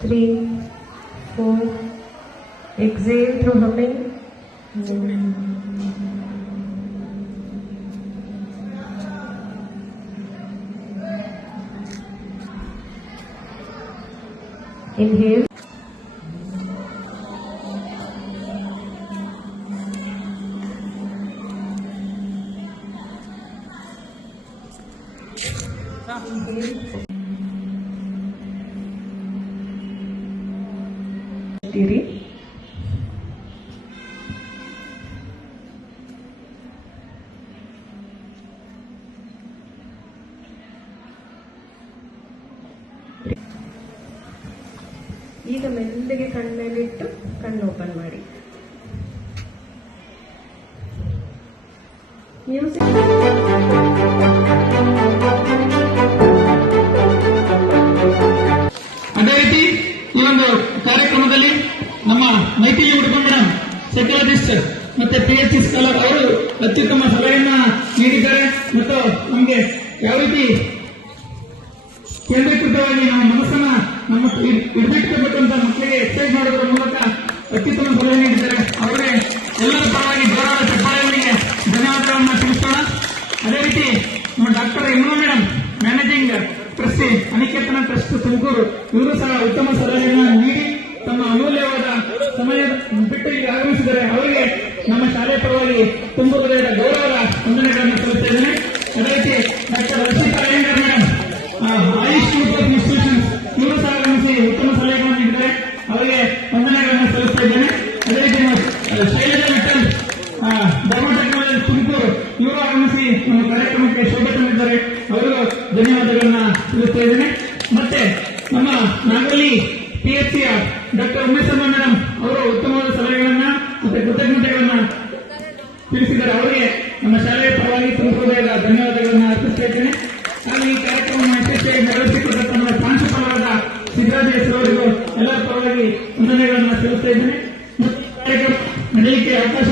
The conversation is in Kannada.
3, 4. Exhale through humming. Inhale. Inhale. ಈಗ ಮೆಲ್ಲಗೆ ಕಣ್ಣಲ್ಲಿಟ್ಟು ಕಣ್ಣು ಓಪನ್ ಮಾಡಿ. ಮ್ಯೂಸಿಕ್ ಅದೇ ರೀತಿ ಈ ಒಂದು ಕಾರ್ಯಕ್ರಮದಲ್ಲಿ ನಮ್ಮ ಮೈಥಿಲಿ ಉಡುಪ ಮೇಡಮ್ ಸೈಕಾಲಜಿಸ್ಟ್ ಮತ್ತೆ PhD ಸ್ಕಾಲರ್ ಅವರು ಅತ್ಯುತ್ತಮ ಸಲಹೆಯನ್ನ ನೀಡಿದ್ದಾರೆ ಮತ್ತು ನಮಗೆ ಯಾವ ರೀತಿ ಕೇಂದ್ರೀಕೃತವಾಗಿ ನಮ್ಮ ಮನಸ್ಸನ್ನ ನಮ್ಮ ಇಡಬೇಕಂತ ಮಕ್ಕಳಿಗೆ ಎಕ್ಸರ್ಸೈಸ್ ಮಾಡೋದ್ರ ಮೂಲಕ ಅತ್ಯುತ್ತಮ ಸಲಹೆ ನೀಡಿದ್ದಾರೆ. ಅವರಿಗೆ ಎಲ್ಲರ ಪರವಾಗಿ ಗೌರವ ಚಪ್ಪಾಳೆಗಳಿಗೆ ಧನ್ಯವಾದಗಳನ್ನು ತಿಳಿಸೋಣ. ಅದೇ ರೀತಿ ನಮ್ಮ ಡಾಕ್ಟರ್ ಇಮ್ರಾ madam managing trustee Aniketana trust Tumakuru, ಇವರು ಸಹ ಉತ್ತಮ ಸಲಹೆಯನ್ನು ನೀಡಿ ತಮ್ಮ ಅಮೂಲ್ಯವಾದ ಸಮಯ ಬಿಟ್ಟು ಈಗ ಆಗಮಿಸಿದ್ದಾರೆ. ಅವರಿಗೆ ನಮ್ಮ ಶಾಲೆಯ ಪರವಾಗಿ ತುಂಬ ಹೃದಯದ ಗೌರವದ ವಂದನೆಗಳನ್ನು ಸಲ್ಲಿಸ್ತಾ ಇದ್ದೇನೆ. ಅದೇ ರೀತಿ doctor Rakshita Iyengar madam AYUSH institution, ಇವರು ಸಹ ಆಗಮಿಸಿ ಉತ್ತಮ ಸಲಹೆಗಳನ್ನು ನೀಡಿದ್ದಾರೆ. ಅವರಿಗೆ ವಂದನೆಗಳನ್ನು ಸಲ್ಲಿಸ್ತಾ ಇದ್ದೇನೆ. ಅದೇ ರೀತಿ ಶೈಲಜಾ ವಿಠಲ್ ಟೆಕ್ನಾಲಜಿ ತುಮಕೂರು, ಇವರು ಆಗಮಿಸಿ ನಮ್ಮ ಕಾರ್ಯಕ್ರಮಕ್ಕೆ ಶೋಭೆ ತಂದಿದ್ದಾರೆ. ಅವರಿಗೂ ಧನ್ಯವಾದಗಳನ್ನ ತಿಳಿಸ್ತಾ ಇದ್ದೇನೆ. ಮತ್ತೆ ನಮ್ಮ ನಾಗವಲ್ಲಿ PhD ಡಾಕ್ಟರ್ ಉಮೇಶಮ್ಮ ಮೇಡಮ್ ಅವರು ಉತ್ತಮವಾದ ಸಲಹೆಗಳನ್ನ ಮತ್ತೆ ಕೃತಜ್ಞತೆಗಳನ್ನ ತಿಳಿಸಿದ್ದಾರೆ. ಅವರಿಗೆ ನಮ್ಮ ಶಾಲೆಯ ಪರವಾಗಿ ಹೃದಯದ ಧನ್ಯವಾದಗಳನ್ನ ಅರ್ಪಿಸ್ತಾ ಇದ್ದೇನೆ. ಹಾಗೂ ಈ ಕಾರ್ಯಕ್ರಮವನ್ನು ಯಶಸ್ವಿಯಾಗಿ ನೆರವೇರಿಸಿಕೊಟ್ಟ ನಮ್ಮ ಪ್ರಾಂಶುಪಾಲರಾದ ಸಿದ್ದರಾಜ ಅವರಿಗೂ ಎಲ್ಲರ ಪರವಾಗಿ ವಂದನೆಗಳನ್ನ ತಿಳಿಸ್ತಾ ಇದ್ದೇನೆ. ಮತ್ತು ಕಾರ್ಯಕ್ರಮ ನಡೆಯಲಿಕ್ಕೆ ಅವಕಾಶ